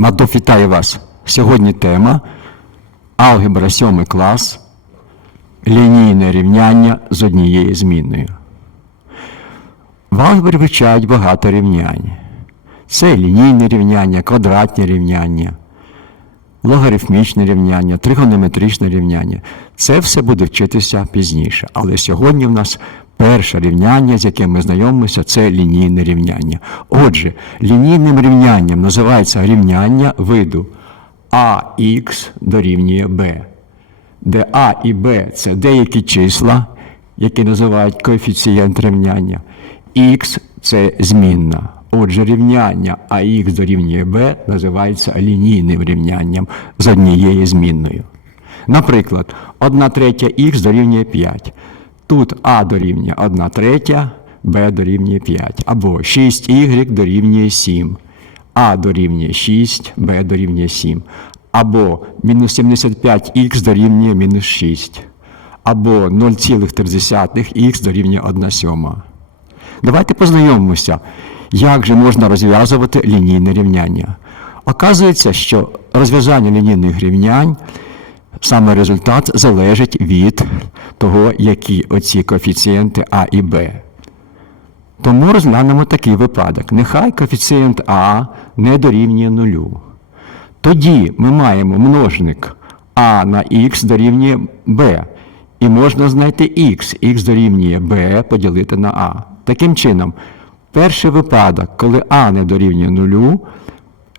Мадов вітаю вас. Сьогодні тема алгебра 7 клас, лінійне рівняння з однією змінною. В алгебрі вивчають багато рівнянь. Це лінійне рівняння, квадратні рівняння, логарифмічне рівняння, тригонометричне рівняння. Це все буде вчитися пізніше. Але сьогодні в нас перше рівняння, з яким ми знайомимося, це лінійне рівняння. Отже, лінійним рівнянням називається рівняння виду ax дорівнює b, де а і b це деякі числа, які називають коефіцієнт рівняння. Х це змінна. Отже, рівняння АХ дорівнює b називається лінійним рівнянням з однією змінною. Наприклад, 1 третя х дорівнює 5. Тут а дорівнює 1 третя, b дорівнює 5. Або 6y дорівнює 7. А дорівнює 6, b дорівнює 7. Або мінус 75х дорівнює мінус 6. Або 0,3х дорівнює 1 сьома. Давайте познайомимося, як же можна розв'язувати лінійне рівняння. Оказується, що розв'язання лінійних рівнянь, саме результат залежить від того, які оці коефіцієнти А і Б. Тому розглянемо такий випадок. Нехай коефіцієнт А не дорівнює нулю. Тоді ми маємо множник А на х дорівнює b. І можна знайти х. х дорівнює b поділити на а. Таким чином, перший випадок, коли а не дорівнює нулю,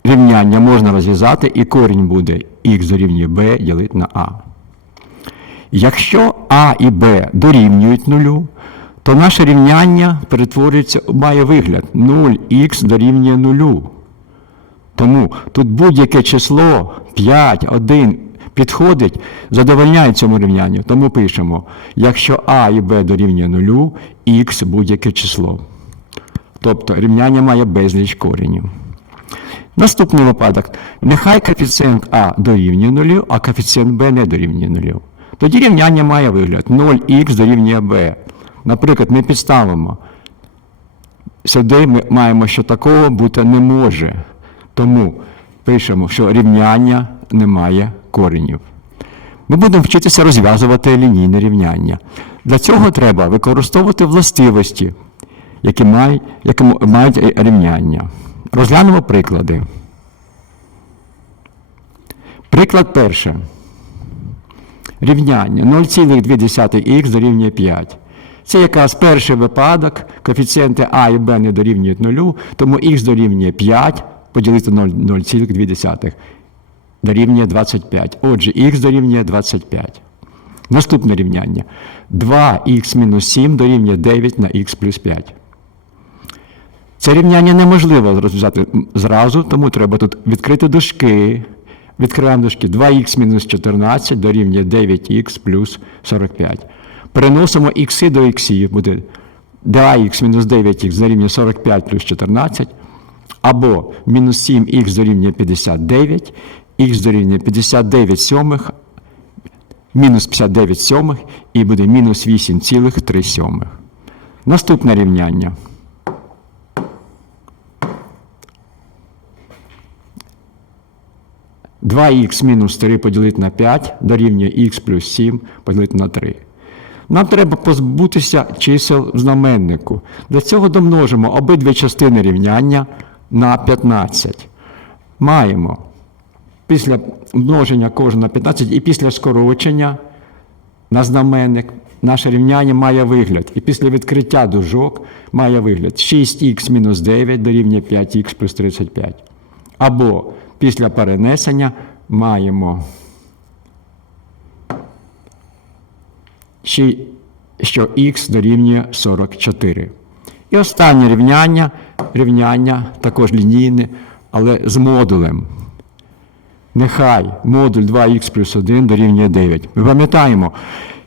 рівняння можна розв'язати, і корінь буде х дорівнює b ділити на а. Якщо а і b дорівнюють нулю, то наше рівняння перетворюється, має вигляд 0х дорівнює нулю. Тому тут будь-яке число 5, 1 підходить, задовольняє цьому рівнянню. Тому пишемо, якщо а і b дорівнює нулю, х будь-яке число. Тобто рівняння має безліч коренів. Наступний випадок. Нехай коефіцієнт А дорівнює нулю, а коефіцієнт Б не дорівнює нулю. Тоді рівняння має вигляд 0х дорівнює b. Наприклад, ми підставимо. Сюди ми маємо, що такого бути не може. Тому пишемо, що рівняння не має коренів. Ми будемо вчитися розв'язувати лінійне рівняння. Для цього треба використовувати властивості, які мають рівняння. Розглянемо приклади. Приклад перший. Рівняння 0,2х дорівнює 5. Це якраз перший випадок, коефіцієнти А і Б не дорівнюють нулю, тому х дорівнює 5 поділити 0,2 дорівнює 25. Отже, х дорівнює 25. Наступне рівняння. 2х мінус 7 дорівнює 9 на х плюс 5. Це рівняння неможливо розв'язати зразу, тому треба тут відкрити дужки. Відкриваємо дужки 2х мінус 14 дорівнює 9х плюс 45. Переносимо х до х, буде 2х мінус 9х дорівнює 45 плюс 14. Або мінус 7х дорівнює 59, х дорівнює 59 сьомих, мінус 59 сьомих і буде мінус 8,3 сьомих. Наступне рівняння. Два х мінус 3 поділити на 5 дорівнює х плюс 7 поділити на 3. Нам треба позбутися чисел в знаменнику. Для цього домножимо обидві частини рівняння на 15. Маємо після множення кожного на 15 і після скорочення на знаменник наше рівняння має вигляд. І після відкриття дужок має вигляд 6х мінус 9 дорівнює 5х плюс 35. Або після перенесення маємо, що х дорівнює 44. І останнє рівняння, рівняння також лінійне, але з модулем. Нехай модуль 2х плюс 1 дорівнює 9. Ми пам'ятаємо,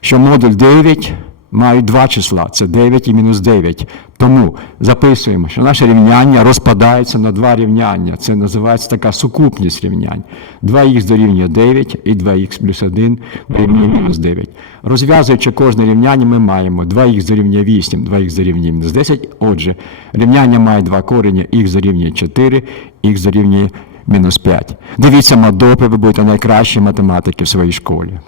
що модуль 9 мають два числа це 9 і мінус 9. Тому записуємо, що наше рівняння розпадається на два рівняння. Це називається така сукупність рівнянь. 2х дорівнює 9 і 2х плюс 1 дорівнює мінус 9. Розв'язуючи кожне рівняння, ми маємо 2х дорівнює 8, 2х дорівнює мінус 10. Отже, рівняння має два корені, х дорівнює 4, х дорівнює мінус 5. Дивіться мадопи, ви будете найкращі математики в своїй школі.